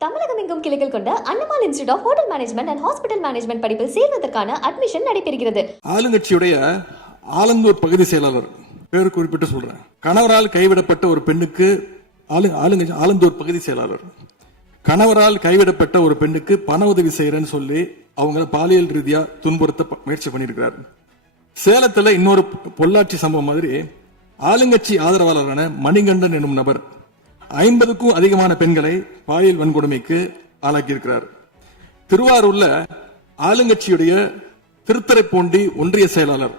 தமிழகம் எங்கும் கிளைகள் கொண்ட Annamal institute of hotel management and hospital management படிப்பில் சேர்வதற்கான அட்மிஷன் நடைபெறுகிறது. ஆளுங்கட்சியுடைய ஆலந்தூர் பகுதி செயலாளர் பேர் குறிப்பிட்டு சொல்றேன். கணவரால் கைவிடப்பட்ட ஒரு பெண்ணுக்கு ஆலந்தூர் பகுதி செயலாளர் கணவரால் கைவிடப்பட்ட ஒரு பெண்ணுக்கு பண உதவி செய்யறேன்னு சொல்லி அவங்க பாலியல் ரீதியா துன்புறுத்த முயற்சி பண்ணியிருக்கிறார். சேலத்துல இன்னொரு பொள்ளாச்சி சம்பவம் மாதிரி ஆளுங்கட்சி ஆதரவாளரான மணிகண்டன் என்னும் நபர் 50க்கும் அதிகமான பெண்களை பாலியல் வன்கொடுமைக்கு ஆளாக்கியிருக்கிறார். திருவாரூர்ல ஆளுங்கட்சியுடைய திருத்துறைப்பூண்டி ஒன்றிய செயலாளர்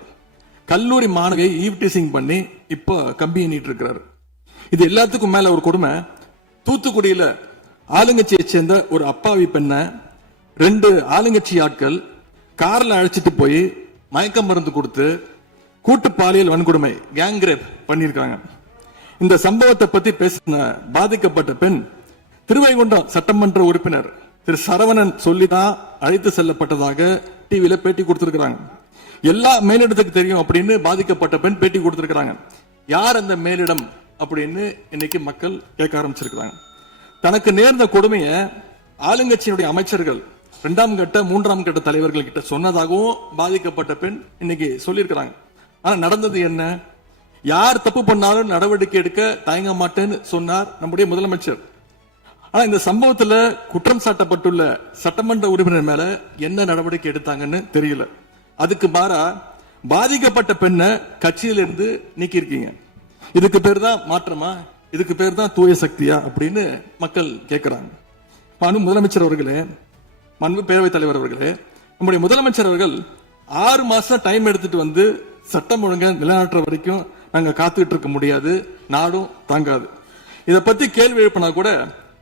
கல்லூரி மாணவியை ஈவ்டீசிங் பண்ணி இப்ப கம்பி எண்ணிட்டு இருக்கிறார். இது எல்லாத்துக்கும் மேல ஒரு கொடுமை, தூத்துக்குடியில ஆளுங்கட்சியை சேர்ந்த ஒரு அப்பாவி பெண்ணை 2 ஆளுங்கட்சி ஆட்கள் கார்ல அழைச்சிட்டு போய் மயக்க மருந்து கொடுத்து கூட்டு பாலியல் வன்கொடுமை கேங் ரேப் பண்ணிருக்காங்க. இந்த சம்பவத்தை பத்தி பேசின பாதிக்கப்பட்ட பெண் திருவைகுண்டம் சட்டமன்ற உறுப்பினர் திரு சரவணன் சொல்லிதான் அழைத்து செல்லப்பட்டதாக டிவியில பேட்டி கொடுத்திருக்கிறாங்க. எல்லா மேலிடத்துக்கு தெரியும் அப்படின்னு பாதிக்கப்பட்ட பெண் பேட்டி கொடுத்திருக்கிறாங்க. யார் அந்த மேலிடம் அப்படின்னு இன்னைக்கு மக்கள் கேட்க ஆரம்பிச்சிருக்கிறாங்க. தனக்கு நேர்ந்த கொடுமையை ஆளுங்கட்சியினுடைய அமைச்சர்கள் 2ஆம் கட்ட 3ஆம் கட்ட தலைவர்கள் கிட்ட சொன்னதாகவும் பாதிக்கப்பட்ட பெண் இன்னைக்கு சொல்லியிருக்கிறாங்க. ஆனா நடந்தது என்ன? யார் தப்பு பண்ணாலும் நடவடிக்கை எடுக்க தயங்க மாட்டேன்னு சொன்னார் நம்முடைய முதலமைச்சர். ஆனா இந்த சம்பவத்துல குற்றம் சாட்டப்பட்டுள்ள சட்டமன்ற உறுப்பினர் மேல என்ன நடவடிக்கை எடுத்தாங்கன்னு தெரியல. அதுக்கு மாறா பாதிக்கப்பட்ட பெண்ணை கட்சியிலிருந்து நீக்கி இருக்கீங்க. இதுக்கு பேர் தான் மாற்றமா? இதுக்கு பேர் தான் தூய சக்தியா அப்படின்னு மக்கள் கேட்கிறாங்க. முதலமைச்சர் அவர்களே, மாண்பு பேரவைத் தலைவர் அவர்களே, நம்முடைய முதலமைச்சர் அவர்கள் 6 மாசம் டைம் எடுத்துட்டு வந்து சட்டம் ஒழுங்கை நிலைநாட்டுற வரைக்கும் நாங்க காத்துக்கிட்டு இருக்க முடியாது, நாடும் தாங்காது. இதை பத்தி கேள்வி எழுப்பினா கூட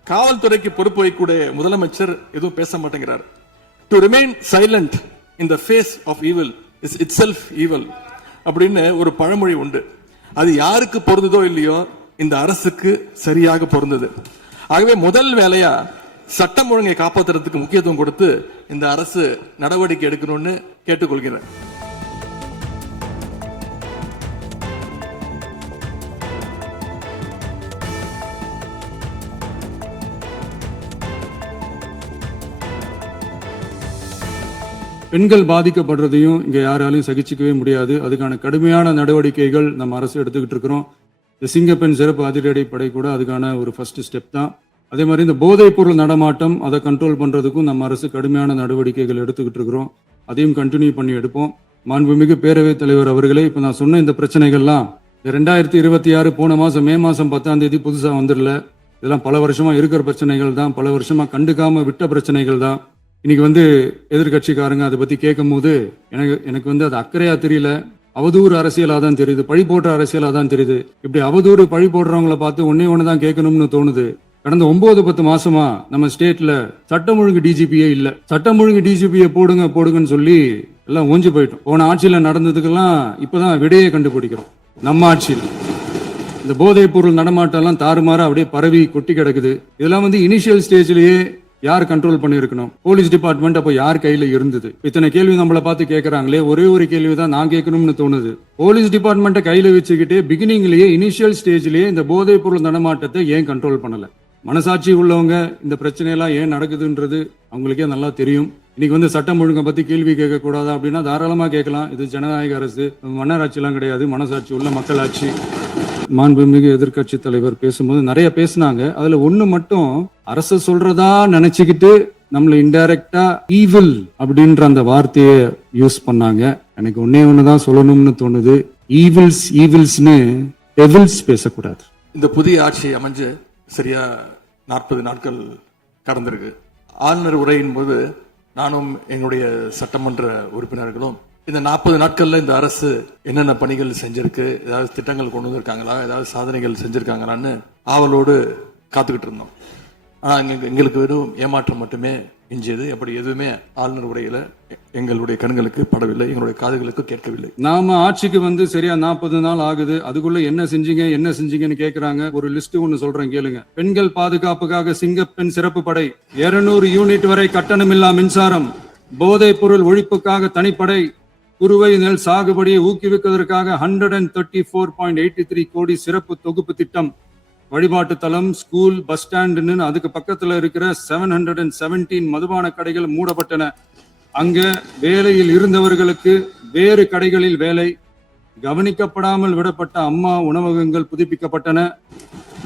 காவல்துறைக்கு பொறுப்பு வைக்கக்கூடிய முதலமைச்சர் எதுவும் பேச மாட்டேங்கிறார். To remain silent in the face of evil is itself evil அப்படின்னு ஒரு பழமொழி உண்டு. அது யாருக்கு பொருந்ததோ இல்லையோ இந்த அரசுக்கு சரியாக பொருந்தது. ஆகவே முதல் வேலையா சட்டம் ஒழுங்கை காப்பாற்றுறதுக்கு முக்கியத்துவம் கொடுத்து இந்த அரசு நடவடிக்கை எடுக்கணும்னு கேட்டுக்கொள்கிறேன். பெண்கள் பாதிக்கப்படுறதையும் இங்க யாராலையும் சகிச்சுக்கவே முடியாது. அதுக்கான கடுமையான நடவடிக்கைகள் நம்ம அரசு எடுத்துக்கிட்டு இருக்கிறோம். இந்த சிங்கப்பெண் சிறப்பு அதிரடி படை கூட அதுக்கான ஒரு ஃபர்ஸ்ட் ஸ்டெப் தான். அதே மாதிரி இந்த போதைப் பொருள் நடமாட்டம் அதை கண்ட்ரோல் பண்றதுக்கும் நம்ம அரசு கடுமையான நடவடிக்கைகள் எடுத்துக்கிட்டு இருக்கிறோம். அதையும் கண்டினியூ பண்ணி எடுப்போம். மாண்புமிகு பேரவைத் தலைவர் அவர்களே, இப்ப நான் சொன்ன இந்த பிரச்சனைகள்லாம் 2026 போன மாசம் மே மாசம் 10ஆம் தேதி புதுசா வந்துடல. இதெல்லாம் பல வருஷமா இருக்கிற பிரச்சனைகள் தான், பல வருஷமா கண்டுக்காம விட்ட பிரச்சனைகள் தான். இன்னைக்கு எதிர்கட்சிக்காரங்க அதை பத்தி கேட்கும் போது எனக்கு அது அக்கறையா தெரியல, அவதூறு அரசியலா தான் தெரியுது, பழி போடுற அரசியலா தான் தெரியுது. இப்படி அவதூறு பழி போடுறவங்களை பார்த்து ஒன்னே தான் கேட்கணும்னு தோணுது. கடந்த 9-10 மாசமா நம்ம ஸ்டேட்ல சட்டம் ஒழுங்கு டிஜிபியே இல்ல. சட்டம் ஒழுங்கு டிஜிபியை போடுங்கன்னு சொல்லி எல்லாம் ஓஞ்சி போயிட்டோம். போன ஆட்சியில நடந்ததுக்கெல்லாம் இப்பதான் விடையை கண்டுபிடிக்கிறோம். நம்ம ஆட்சியில் இந்த போதைப் பொருள் நடமாட்டம் எல்லாம் தாறுமாறா அப்படியே பரவி கொட்டி கிடக்குது. இதெல்லாம் இனிஷியல் ஸ்டேஜ்லயே யார் கண்ட்ரோல் பண்ணிருக்கணும்? போலீஸ் டிபார்ட்மெண்ட் அப்ப யார் கையில இருந்தது? இத்தனை கேள்வி நம்மளை பார்த்து கேட்கறாங்களே, ஒரே ஒரு கேள்விதான் நான் கேட்கணும்னு தோணுது. போலீஸ் டிபார்ட்மெண்ட்டை கையில வச்சுக்கிட்டே பிகினிங்லயே இனிஷியல் ஸ்டேஜ்லயே இந்த போதைப் பொருள் நடமாட்டத்தை ஏன் கண்ட்ரோல் பண்ணல? மனசாட்சி உள்ளவங்க இந்த பிரச்சனையெல்லாம் ஏன் நடக்குதுன்றது அவங்களுக்கே நல்லா தெரியும். இன்னைக்கு சட்டம் ஒழுங்கை பத்தி கேள்வி கேட்க கூடாதா அப்படின்னா தாராளமா கேட்கலாம். இது ஜனநாயக அரசு, மன்னராட்சி எல்லாம் கிடையாது, மனசாட்சி உள்ள மக்களாட்சி. மாண்புமிகு எதிர்கட்சி தலைவர் பேசும்போது நிறைய பேசினாங்க. அதுல ஒண்ணு மட்டும், அரசு சொல்றதா நினைச்சுக்கிட்டு நம்மள இன்டைரக்டா ஈவில் அப்படின்ற அந்த வார்த்தையை யூஸ் பண்ணாங்க. எனக்கு ஒண்ணுதான் சொல்லணும்னு தோணுது. ஈவில்ஸ்னு டெவில்ஸ் பேசக்கூடாது. இந்த புதிய ஆட்சி அமைஞ்சு சரியா 40 நாட்கள் கடந்திருக்கு. ஆளுநர் உரையின் போது நானும் எங்களுடைய சட்டமன்ற உறுப்பினர்களும் இந்த 40 நாட்கள்ல இந்த அரசு என்னென்ன பணிகள் செஞ்சிருக்கு, ஏதாவது திட்டங்கள் கொண்டு வந்திருக்காங்களா, ஏதாவது சாதனைகள் செஞ்சிருக்காங்களான்னு ஆவலோடு காத்துக்கிட்டு இருந்தோம். ஆனா எங்களுக்கு வெறும் ஏமாற்றம் மட்டுமே மிஞ்சியது. அப்படி எதுவுமே ஆளுநர் உரையில எங்களுடைய கண்களுக்கு படவில்லை, எங்களுடைய காதுகளுக்கு கேட்கவில்லை. நாம ஆட்சிக்கு சரியா 40 நாள் ஆகுது. அதுக்குள்ள என்ன செஞ்சீங்கன்னு கேக்குறாங்க. ஒரு லிஸ்ட் ஒண்ணு சொல்றேன் கேளுங்க. பெண்கள் பாதுகாப்புக்காக சிங்கப்பெண் சிறப்பு படை, 200 யூனிட் வரை கட்டணமில்லா மின்சாரம், போதைப் பொருள் ஒழிப்புக்காக தனிப்படை, குறுவை நெல் சாகுபடியை ஊக்குவிப்பதற்காக 134.83 கோடி சிறப்பு தொகுப்பு திட்டம், வழிபாட்டு தலம், ஸ்கூல், பஸ் ஸ்டாண்டுன்னு அதுக்கு பக்கத்துல இருக்கிற 717 மதுபான கடைகள் மூடப்பட்டன. அங்க வேலையில் இருந்தவர்களுக்கு வேறு கடைகளில் வேலை. கவனிக்கப்படாமல் விடப்பட்ட அம்மா உணவகங்கள் புதுப்பிக்கப்பட்டன.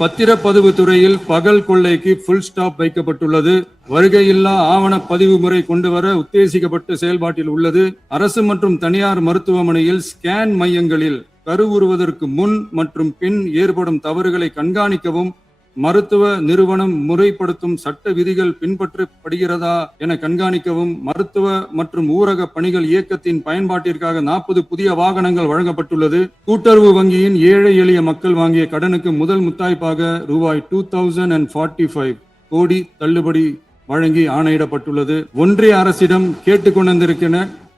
பத்திரப்பதிவு துறையில் பகல் கொள்ளைக்கு ஃபுல் ஸ்டாப் வைக்கப்பட்டுள்ளது. வருகையில்லா ஆவண பதிவு முறை கொண்டு வர உத்தேசிக்கப்பட்டு செயல்பாட்டில் உள்ளது. அரசு மற்றும் தனியார் மருத்துவமனையில் ஸ்கேன் மையங்களில் கருவுறுவதற்கு முன் மற்றும் பின் ஏற்படும் தவறுகளை கண்காணிக்கவும், மருத்துவ நிறுவனம் முறைப்படுத்தும் சட்ட விதிகள் பின்பற்றப்படுகிறதா என கண்காணிக்கவும், மருத்துவ மற்றும் ஊரக பணிகள் இயக்கத்தின் பயன்பாட்டிற்காக 40 புதிய வாகனங்கள் வழங்கப்பட்டுள்ளது. கூட்டுறவு வங்கியின் ஏழை எளிய மக்கள் வாங்கிய கடனுக்கு முதல் முத்தாய்ப்பாக ரூபாய் 2045 கோடி தள்ளுபடி வழங்கி ஆணையிடப்பட்டுள்ளது. ஒன்றிய அரசிடம்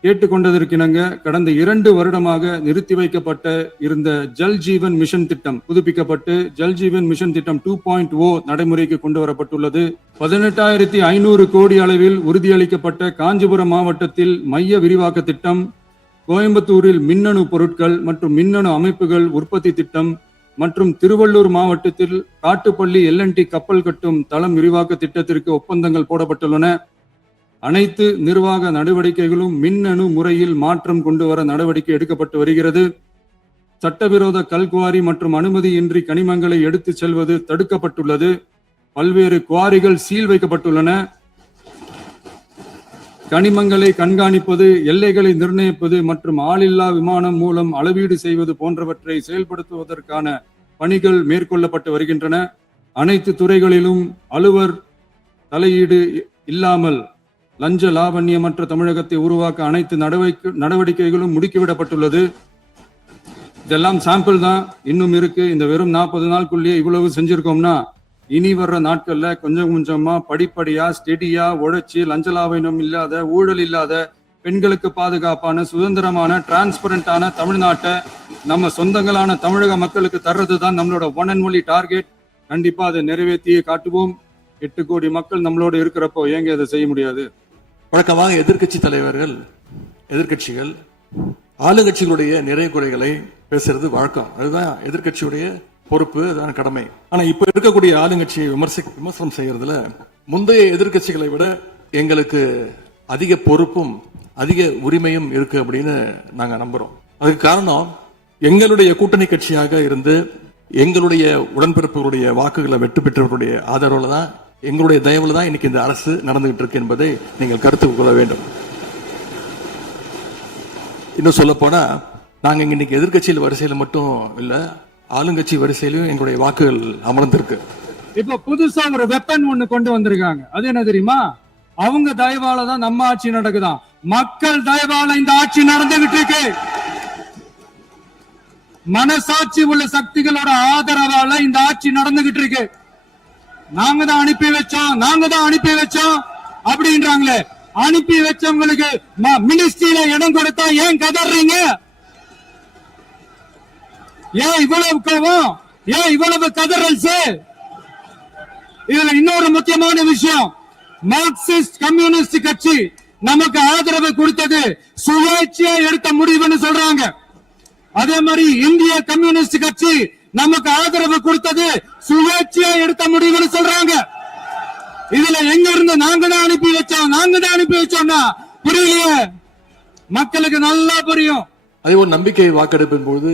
கேட்டுக்கொண்டதற்கிணங்க கடந்த 2 வருடமாக நிறுத்தி வைக்கப்பட்ட இருந்த ஜல் ஜீவன் மிஷன் திட்டம் புதுப்பிக்கப்பட்டு ஜல் ஜீவன் மிஷன் திட்டம் 2.0 நடைமுறைக்கு கொண்டு வரப்பட்டுள்ளது. 18,500 கோடி அளவில் உறுதியளிக்கப்பட்ட காஞ்சிபுரம் மாவட்டத்தில் மைய விரிவாக்க திட்டம், கோயம்புத்தூரில் மின்னணு பொருட்கள் மற்றும் மின்னணு அமைப்புகள் உற்பத்தி திட்டம் மற்றும் திருவள்ளூர் மாவட்டத்தில் காட்டுப்பள்ளி LNT கப்பல் கட்டும் தளம் விரிவாக்க திட்டத்திற்கு ஒப்பந்தங்கள் போடப்பட்டுள்ளன. அனைத்து நிர்வாக நடவடிக்கைகளும் மின்னணு முறையில் மாற்றம் கொண்டு வர நடவடிக்கை எடுக்கப்பட்டு வருகிறது. சட்டவிரோத கல்குவாரி மற்றும் அனுமதியின்றி கனிமங்களை எடுத்துச் செல்வது தடுக்கப்பட்டுள்ளது. பல்வேறு குவாரிகள் சீல் வைக்கப்பட்டுள்ளன. கனிமங்களை கண்காணிப்பது, எல்லைகளை நிர்ணயிப்பது மற்றும் ஆளில்லா விமானம் மூலம் அளவீடு செய்வது போன்றவற்றை செயல்படுத்துவதற்கான பணிகள் மேற்கொள்ளப்பட்டு வருகின்றன. அனைத்து துறைகளிலும் அலுவலர் தலையீடு இல்லாமல் லஞ்ச லாவண்யமற்ற தமிழகத்தை உருவாக்க அனைத்து நடவடிக்கைகளும் முடுக்கிவிடப்பட்டுள்ளது. இதெல்லாம் சாம்பிள் தான், இன்னும் இருக்கு. இந்த வெறும் 40 நாளுக்குள்ளேயே இவ்வளவு செஞ்சிருக்கோம்னா இனி வர்ற நாட்கள்ல கொஞ்சம் கொஞ்சமா படிப்படியா ஸ்டெடியா உழைச்சி லஞ்ச லாவண்யம் இல்லாத, ஊழல் இல்லாத, பெண்களுக்கு பாதுகாப்பான, சுதந்திரமான, டிரான்ஸ்பரண்டான தமிழ்நாட்டை நம்ம சொந்தங்களான தமிழக மக்களுக்கு தர்றதுதான் நம்மளோட ஒன் அண்ட் ஒன்லி டார்கெட். கண்டிப்பா அதை நிறைவேற்றியே காட்டுவோம். 8 கோடி மக்கள் நம்மளோட இருக்கிறப்போ ஏங்க அதை செய்ய முடியாது? வழக்கமாக எதிர்க்கட்சி தலைவர்கள், எதிர்க்கட்சிகள் ஆளுங்கட்சிகளுடைய நிறை குறைகளை பேசுறது வழக்கம். அதுதான் எதிர்க்கட்சியுடைய பொறுப்பு, அதுதான் கடமை. ஆனா இப்ப இருக்கக்கூடிய ஆளுங்கட்சியை விமர்சனம் செய்யறதுல முந்தைய எதிர்க்கட்சிகளை விட எங்களுக்கு அதிக பொறுப்பும் அதிக உரிமையும் இருக்கு அப்படின்னு நாங்க நம்புறோம். அதுக்கு காரணம், எங்களுடைய கூட்டணி கட்சியாக இருந்து எங்களுடைய உடன்பிறப்புகளுடைய வாக்குகளை வெற்றி பெற்றவர்களுடைய ஆதரவுல தான், எங்களுடைய தயவுல தான் இன்னைக்கு இந்த அரசு நடந்துகிட்டு இருக்கு என்பதை நீங்கள் கருத்துக் கொள்ள வேண்டும். இன்னும் சொல்ல போனா, நாங்க இன்னைக்கு எதிர்கட்சியில் வரிசையில மட்டும் இல்ல, ஆளுங்கட்சி வரிசையிலும் எங்களுடைய வாக்குகள் அமர்ந்திருக்கு. இப்ப புதுசா ஒரு வெப்பன் ஒண்ணு கொண்டு வந்திருக்காங்க. அது என்ன தெரியுமா? அவங்க தயவால தான் நம்ம ஆட்சி நடக்குதான். மக்கள் தயவால இந்த ஆட்சி நடந்துகிட்டு இருக்கு. மனசாட்சி உள்ள சக்திகளோட ஆதரவால இந்த ஆட்சி நடந்துகிட்டு இருக்கு. நாங்க தான் அனுப்பி வச்சோம் அப்படின்றாங்களே. அனுப்பி வச்சவங்களுக்கு மினிஸ்ட்ரியில இடம் கொடுத்தா ஏன் கதறீங்க? ஏன் இவ்வளவு கோவம்? ஏன் இவ்வளவு கதறல்? இதுல இன்னொரு முக்கியமான விஷயம், மார்க்சிஸ்ட் கம்யூனிஸ்ட் கட்சி நமக்கு ஆதரவு கொடுத்தது சுயேட்சையா எடுத்த முடிவுன்னு சொல்றாங்க. அதே மாதிரி இந்திய கம்யூனிஸ்ட் கட்சி நமக்கு ஆதரவு கொடுத்தது சுயேட்சையா எடுத்த முடிவுன்னு சொல்றாங்க. இதுல எங்க இருந்து நாங்க தான் அனுப்பி வச்சோம்னா புரியலையே, மக்களுக்கு நல்லா புரியும். அதே ஒரு நம்பிக்கை வாக்கெடுப்பின் போது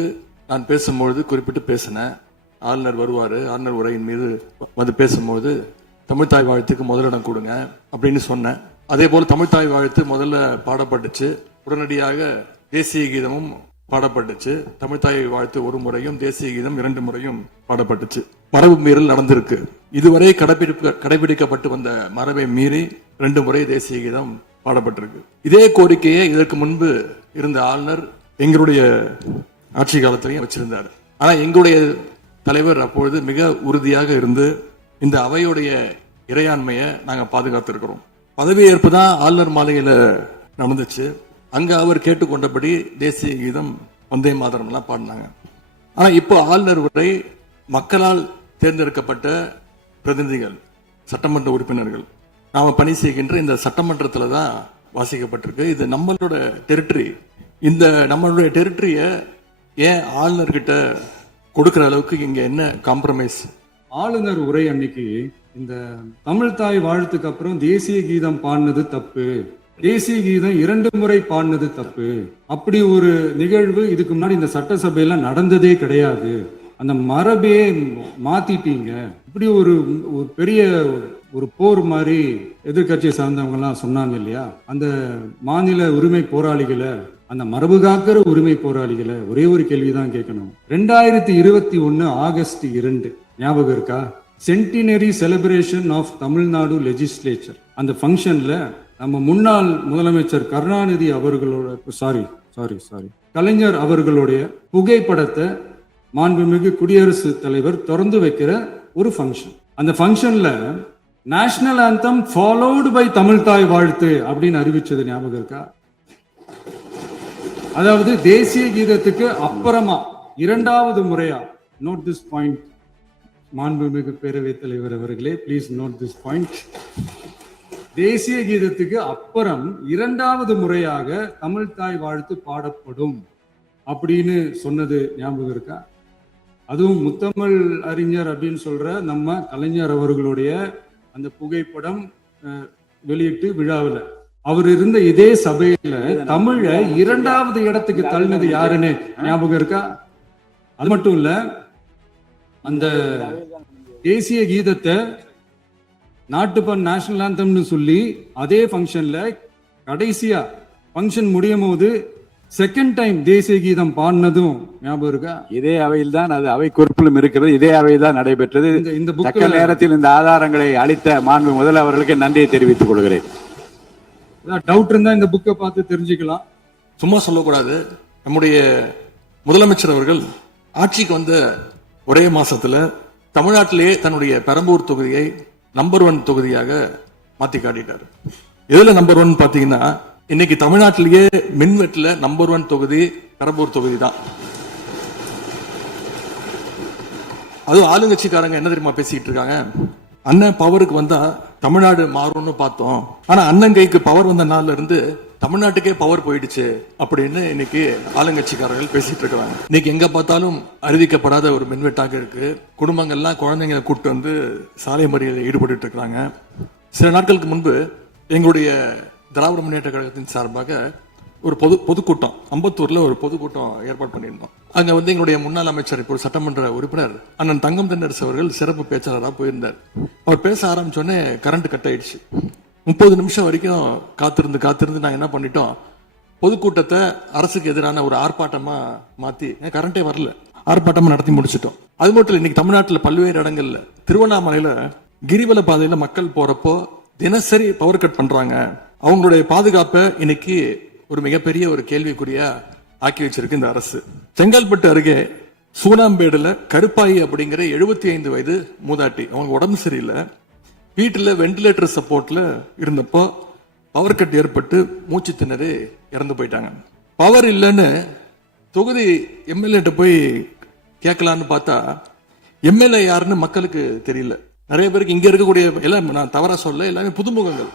நான் பேசும்பொழுது குறிப்பிட்டு பேசினேன். ஆளுநர் வருவாரு, ஆளுநர் உரையின் மீது வந்து பேசும்போது தமிழ்தாய் வாழ்த்துக்கு முதலிடம் கொடுங்க அப்படின்னு சொன்னேன். அதே போல தமிழ்தாய் வாழ்த்து முதல்ல பாடப்பட்டுச்சு. உடனடியாக தேசிய கீதமும் பாடப்பட்டுச்சு. தமிழ்தாய் வாழ்த்து ஒரு முறையும் தேசிய கீதம் 2 முறையும் பாடப்பட்டுச்சு. மரபு மீறல் நடந்திருக்கு. இதுவரை கடைபிடிக்கப்பட்டு வந்த மரபை மீறி 2 முறை தேசிய கீதம் பாடப்பட்டிருக்கு. இதே கோரிக்கையை இதற்கு முன்பு இருந்த ஆளுநர் எங்களுடைய ஆட்சி காலத்திலையும் வச்சிருந்தார். ஆனா எங்களுடைய தலைவர் அப்பொழுது மிக உறுதியாக இருந்து இந்த அவையுடைய இறையாண்மையை நாங்க பாதுகாத்திருக்கிறோம். பதவியேற்பு தான் ஆளுநர் மாளிகையில நடந்துச்சு. அங்க அவர் கேட்டுக்கொண்டபடி தேசிய கீதம், வந்தே மாதரம் எல்லாம் பாடினாங்க. ஆனா இப்போ ஆளுநர் உரை மக்களால் தேர்ந்தெடுக்கப்பட்ட பிரதிநிதிகள், சட்டமன்ற உறுப்பினர்கள், நாம பணி செய்கின்ற இந்த சட்டமன்றத்துல தான் வாசிக்கப்பட்டிருக்கு. இது நம்மளோட டெரிட்டரி. இந்த நம்மளுடைய டெரிட்டரிய ஏன் ஆளுநர்கிட்ட கொடுக்கிற அளவுக்கு இங்க என்ன காம்ப்ரமைஸ் ஆளுநர் உரை அன்னைக்கு இந்த தமிழ் தாய் வாழ்த்துக்கு அப்புறம் தேசிய கீதம் பாடினது தப்பு, தேசிய கீதம் 2 முறை பாடினது தப்பு, அப்படி ஒரு நிகழ்வு இதுக்கு முன்னாடி இந்த சட்டசபையில நடந்ததே கிடையாது, அந்த மரபே மாத்திட்டீங்க, இப்படி ஒரு பெரிய ஒரு போர் மாதிரி எதிர்கட்சியை சார்ந்தவங்க எல்லாம் சொன்னாங்க இல்லையா. அந்த மாநில உரிமை போராளிகளை, அந்த மரபு காக்கிற உரிமை போராளிகளை ஒரே ஒரு கேள்விதான் கேட்கணும். 2021 ஆகஸ்ட் 2 ஞாபகம் இருக்கா? Centenary celebration of Tamil Nadu legislature. அந்த ஃபங்க்ஷன்ல நம்ம முன்னாள் முதலமைச்சர் கருணாநிதி அவர்களோட கலைஞர் அவர்களுடைய புகைப்படத்தை மாண்புமிகு குடியரசுத் தலைவர் திறந்து வைக்கிற ஒரு ஃபங்க்ஷன். அந்த ஃபங்க்ஷன்ல national anthem followed by Tamil Thai Vazhthu அப்படின்னு அறிவிச்சது ஞாபகம் இருக்கா? அதாவது தேசிய கீதத்துக்கு அப்புறமா 2வது முறையா, நோட் திஸ் பாயிண்ட் மாண்புமிகு பேரவைத் தலைவர் அவர்களே, பிளீஸ் நோட் திஸ் பாயிண்ட், தேசிய கீதத்துக்கு அப்புறம் 2வது முறையாக தமிழ் தாய் வாழ்த்து பாடப்படும் அப்படின்னு சொன்னது ஞாபகம் இருக்கா? அதுவும் முத்தமிழ் அறிஞர் அப்படின்னு சொல்ற நம்ம கலைஞர் அவர்களுடைய அந்த புகைப்படம் வெளியிட்டு விழாவில் அவர் இருந்த இதே சபையில தமிழ 2வது இடத்துக்கு தள்ளினது யாருன்னு ஞாபகம் இருக்கா? அது மட்டும் இல்ல, அந்த தேசிய கீதத்தை நாட்டுப்பண் நேஷனல் ஆந்தம்னு சொல்லி அதே ஃபங்க்ஷன்ல கடைசியா ஃபங்க்ஷன் முடியும் போது செகண்ட் டைம் தேசிய கீதம் பாடினதும் ஞாபகம் இருக்கா? இதே அவையில் தான், அது அவை குறிப்பிலும் இருக்கிறது, இதே அவையில் தான் நடைபெற்றது. இந்த தக்க நேரத்தில் இந்த ஆதாரங்களை அளித்த மாண்பு முதல் அவர்களுக்கு நன்றியை தெரிவித்துக் கொள்கிறேன். டவுட் இருந்தா இந்த புக்கை பார்த்து தெரிஞ்சுக்கலாம். சும்மா சொல்லக்கூடாது. நம்முடைய முதலமைச்சர் அவர்கள் ஆட்சிக்கு வந்த ஒரே மாசத்துல தமிழ்நாட்டிலேயே தன்னுடைய பெரம்பூர் தொகுதியை நம்பர் 1 தொகுதியாக மாத்தி காட்டிட்டார். எதுல நம்பர் 1 பாத்தீங்கன்னா, இன்னைக்கு தமிழ்நாட்டிலேயே மின்வெட்டுல நம்பர் 1 தொகுதி பெரம்பூர் தொகுதி தான். அதுவும் ஆளுங்கட்சிக்காரங்க என்ன தெரியுமா பேசிட்டு இருக்காங்க? அண்ணன் பவருக்கு வந்தா தமிழ்நாடு மாறும்னு பார்த்தோம், ஆனா அண்ணன் கைக்கு பவர் வந்த நாள்ல இருந்து தமிழ்நாட்டுக்கே பவர் போயிடுச்சு அப்படின்னு இன்னைக்கு ஆளுங்கட்சிக்காரர்கள் பேசிட்டு இருக்காங்க. இன்னைக்கு எங்க பார்த்தாலும் அறிவிக்கப்படாத ஒரு மின்வெட்டாக இருக்கு. குடும்பங்கள்லாம் குழந்தைங்களை கூப்பிட்டு வந்து சாலை மறியலில் ஈடுபட்டு இருக்காங்க. சில நாட்களுக்கு முன்பு எங்களுடைய திராவிட முன்னேற்ற கழகத்தின் சார்பாக ஒரு பொதுக்கூட்டம் அம்பத்தூர்ல ஒரு பொதுக்கூட்டம் ஏற்பாடு பண்ணியிருந்தோம். அங்க வந்து எங்களுடைய முன்னாள் அமைச்சர், இப்போ சட்டமன்ற உறுப்பினர் அண்ணன் தங்கம் தென்னரசு அவர்கள் சிறப்பு பேச்சாளராக போயிருந்தார். அவர் பேச ஆரம்பிச்சோடனே கரண்ட் கட் ஆயிடுச்சு. 30 நிமிஷம் வரைக்கும் காத்திருந்து நாங்க என்ன பண்ணிட்டோம், பொதுக்கூட்டத்தை அரசுக்கு எதிரான ஒரு ஆர்ப்பாட்டமா மாத்தி, கரண்டே வரல, ஆர்ப்பாட்டமா நடத்தி முடிச்சிட்டோம். அது மட்டும் இல்ல, இன்னைக்கு தமிழ்நாட்டில் பல்வேறு இடங்கள்ல, திருவண்ணாமலையில கிரிவல பாதையில மக்கள் போறப்போ தினசரி பவர் கட் பண்றாங்க. அவங்களுடைய பாதுகாப்பை இன்னைக்கு ஒரு மிகப்பெரிய ஒரு கேள்விக்குறியா ஆக்கி வச்சிருக்கு இந்த அரசு. செங்கல்பட்டு அருகே சூனாம்பேடுல கருப்பாயி அப்படிங்கிற 75 வயது மூதாட்டி, அவங்களுக்கு உடம்பு சரியில்லை, வீட்டுல வெண்டிலேட்டர் சப்போர்ட்ல இருந்தப்போ பவர் கட் ஏற்பட்டு மூச்சு திணறி இறந்து போயிட்டாங்க. பவர் இல்லைன்னு தொகுதி எம்எல்ஏ போய் கேட்கலான்னு பார்த்தா எம்எல்ஏ யாருன்னு மக்களுக்கு தெரியல. நிறைய பேருக்கு இங்க இருக்கக்கூடிய எல்லாம், நான் தவறா சொல்ல, எல்லாமே புதுமுகங்கள்.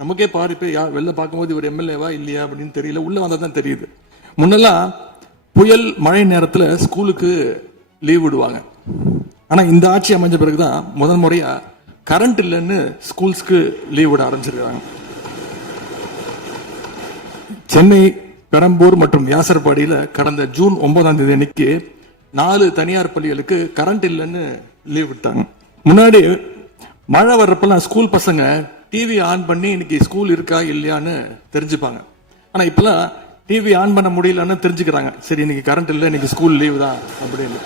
நமக்கே பாரு பேர் வெளில பார்க்கும்போது இவர் எம்எல்ஏவா இல்லையா அப்படின்னு தெரியல, உள்ள வந்தா தான் தெரியுது. முன்னெல்லாம் புயல் மழை நேரத்துல ஸ்கூலுக்கு லீவ் விடுவாங்க. ஆனா இந்த ஆட்சி அமைஞ்ச பிறகுதான் முதல் முறையா கரண்ட் இல்லைன்னு ஸ்கூல்ஸ்க்கு லீவ் விட ஆரம்பிச்சிருக்காங்க. சென்னை, பெரம்பூர் மற்றும் வியாசர்பாடியில கடந்த ஜூன் 9ஆம் தேதி அன்னைக்கு 4 தனியார் பள்ளிகளுக்கு கரண்ட் இல்லைன்னு லீவ் விட்டாங்க. முன்னாடி மழை வர்றப்பெல்லாம் ஸ்கூல் பசங்க டிவி ஆன் பண்ணி இன்னைக்கு ஸ்கூல் இருக்கா இல்லையான்னு தெரிஞ்சுப்பாங்க. ஆனா இப்பெல்லாம் டிவி ஆன் பண்ண முடியலன்னு தெரிஞ்சுக்கிறாங்க, சரி இன்னைக்கு கரண்ட் இல்லை, இன்னைக்கு ஸ்கூல் லீவ் தான் அப்படின்னு.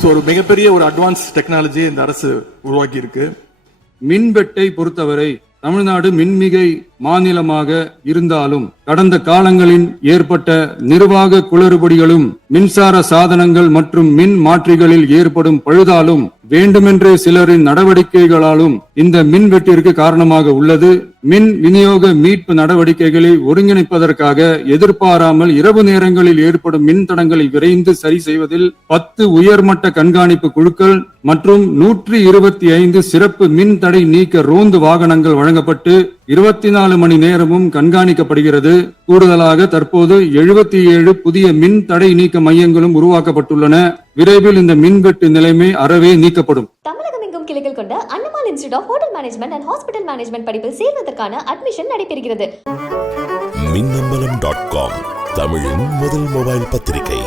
ஸோ ஒரு மிகப்பெரிய ஒரு அட்வான்ஸ் டெக்னாலஜி இந்த அரசு உருவாக்கி இருக்கு. மின்வெட்டை பொறுத்தவரை தமிழ்நாடு மின்மிகை மாநிலமாக இருந்தாலும் கடந்த காலங்களில் ஏற்பட்ட நிர்வாக குளறுபடிகளும் மின்சார சாதனங்கள் மற்றும் மின் மாற்றிகளில் ஏற்படும் பழுதாலும் வேண்டுமென்றே சிலரின் நடவடிக்கைகளாலும் இந்த மின்வெட்டிற்கு காரணமாக உள்ளது. மின் விநியோக மீட்பு நடவடிக்கைகளை ஒருங்கிணைப்பதற்காக எதிர்பாராமல் இரவு நேரங்களில் ஏற்படும் மின் தடங்களை விரைந்து சரி செய்வதில் 10 உயர்மட்ட கண்காணிப்பு குழுக்கள் மற்றும் 125 சிறப்பு மின் தடை நீக்க ரோந்து வாகனங்கள் வழங்கப்பட்டு 24 மணி நேரமும் கண்காணிக்கப்படுகிறது. கூடுதலாக தற்போது 77 புதிய மின் தடை நீக்க மையங்களும் உருவாக்கப்பட்டுள்ளன. விரைவில் இந்த மின்வெட்டு நிலைமை அறவே நீக்கப்படும். தமிழகம் உலகெங்கும் கிளைகள் கொண்ட Annamal institute of hotel management and hospital management படிப்பில் சேர்வதற்கான அட்மிஷன் நடைபெறுகிறது. மின்னம்பலம்.com தமிழின் முதல் மொபைல் பத்திரிகை.